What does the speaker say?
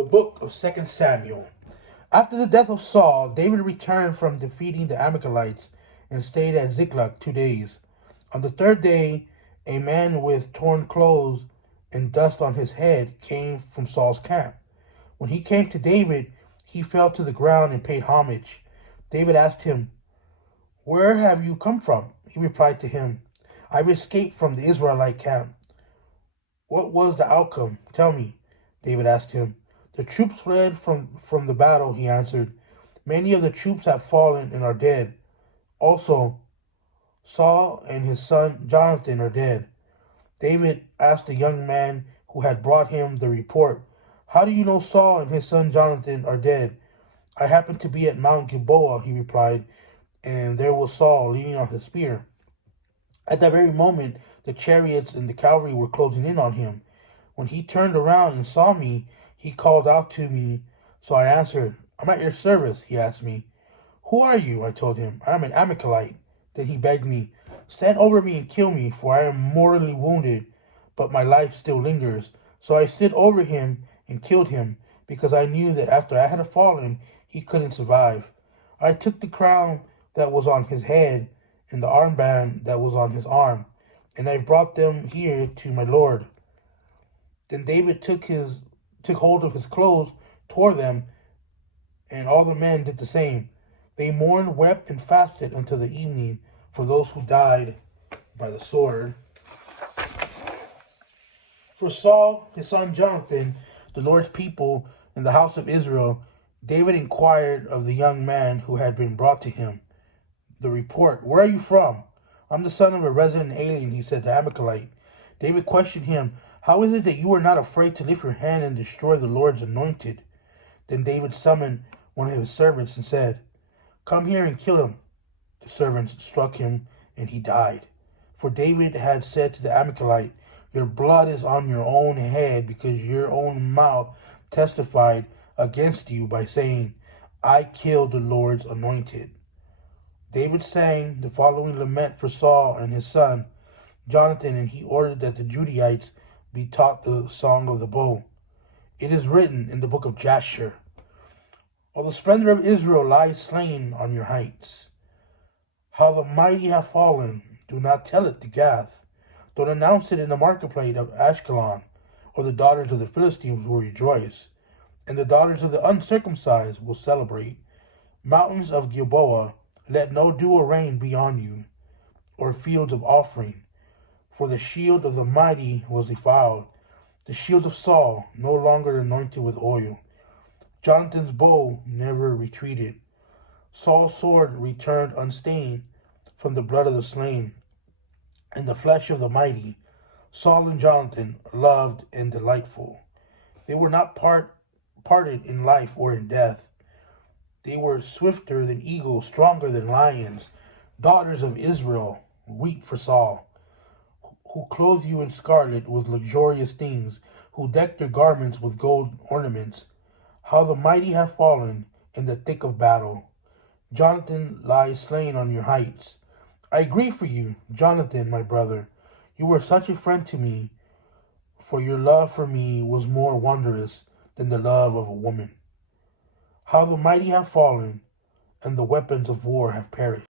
The book of 2 Samuel. After the death of Saul, David returned from defeating the Amalekites and stayed at Ziklag 2 days. On the third day, a man with torn clothes and dust on his head came from Saul's camp. When he came to David, he fell to the ground and paid homage. David asked him, "Where have you come from?" He replied to him, "I've escaped from the Israelite camp." "What was the outcome? Tell me," David asked him. "The troops fled from the battle," he answered. "Many of the troops have fallen and are dead. Also, Saul and his son Jonathan are dead." David asked the young man who had brought him the report, "How do you know Saul and his son Jonathan are dead?" "I happened to be at Mount Gilboa," he replied, "and there was Saul leaning on his spear. At that very moment, the chariots and the cavalry were closing in on him. When he turned around and saw me, he called out to me, so I answered. 'I'm at your service,' he asked me. 'Who are you?' I told him. 'I am an Amalekite.' Then he begged me, 'Stand over me and kill me, for I am mortally wounded, but my life still lingers.' So I stood over him and killed him, because I knew that after I had fallen, he couldn't survive. I took the crown that was on his head and the armband that was on his arm, and I brought them here to my Lord." Then David took hold of his clothes, tore them, and all the men did the same. They mourned, wept, and fasted until the evening for those who died by the sword. For Saul, his son Jonathan, the Lord's people, and the house of Israel, David inquired of the young man who had been brought to him the report, "Where are you from?" "I'm the son of a resident alien," he said, "the Amalekite." David questioned him, "How is it that you are not afraid to lift your hand and destroy the Lord's anointed?" Then David summoned one of his servants and said, "Come here and kill him." The servants struck him, and he died. For David had said to the Amalekite, "Your blood is on your own head, because your own mouth testified against you by saying, 'I killed the Lord's anointed.'" David sang the following lament for Saul and his son Jonathan, and he ordered that the Judahites be taught the song of the bow. It is written in the book of Jasher, "All the splendor of Israel lies slain on your heights. How the mighty have fallen. Do not tell it to Gath. Don't announce it in the marketplace of Ashkelon, or the daughters of the Philistines will rejoice, and the daughters of the uncircumcised will celebrate. Mountains of Gilboa, let no dew or rain be on you, or fields of offering. For the shield of the mighty was defiled, the shield of Saul no longer anointed with oil. Jonathan's bow never retreated. Saul's sword returned unstained from the blood of the slain and the flesh of the mighty. Saul and Jonathan, loved and delightful. They were not parted in life or in death. They were swifter than eagles, stronger than lions. Daughters of Israel, weep for Saul, who clothed you in scarlet with luxurious things, who decked your garments with gold ornaments. How the mighty have fallen in the thick of battle. Jonathan lies slain on your heights. I grieve for you, Jonathan, my brother. You were such a friend to me, for your love for me was more wondrous than the love of a woman. How the mighty have fallen, and the weapons of war have perished.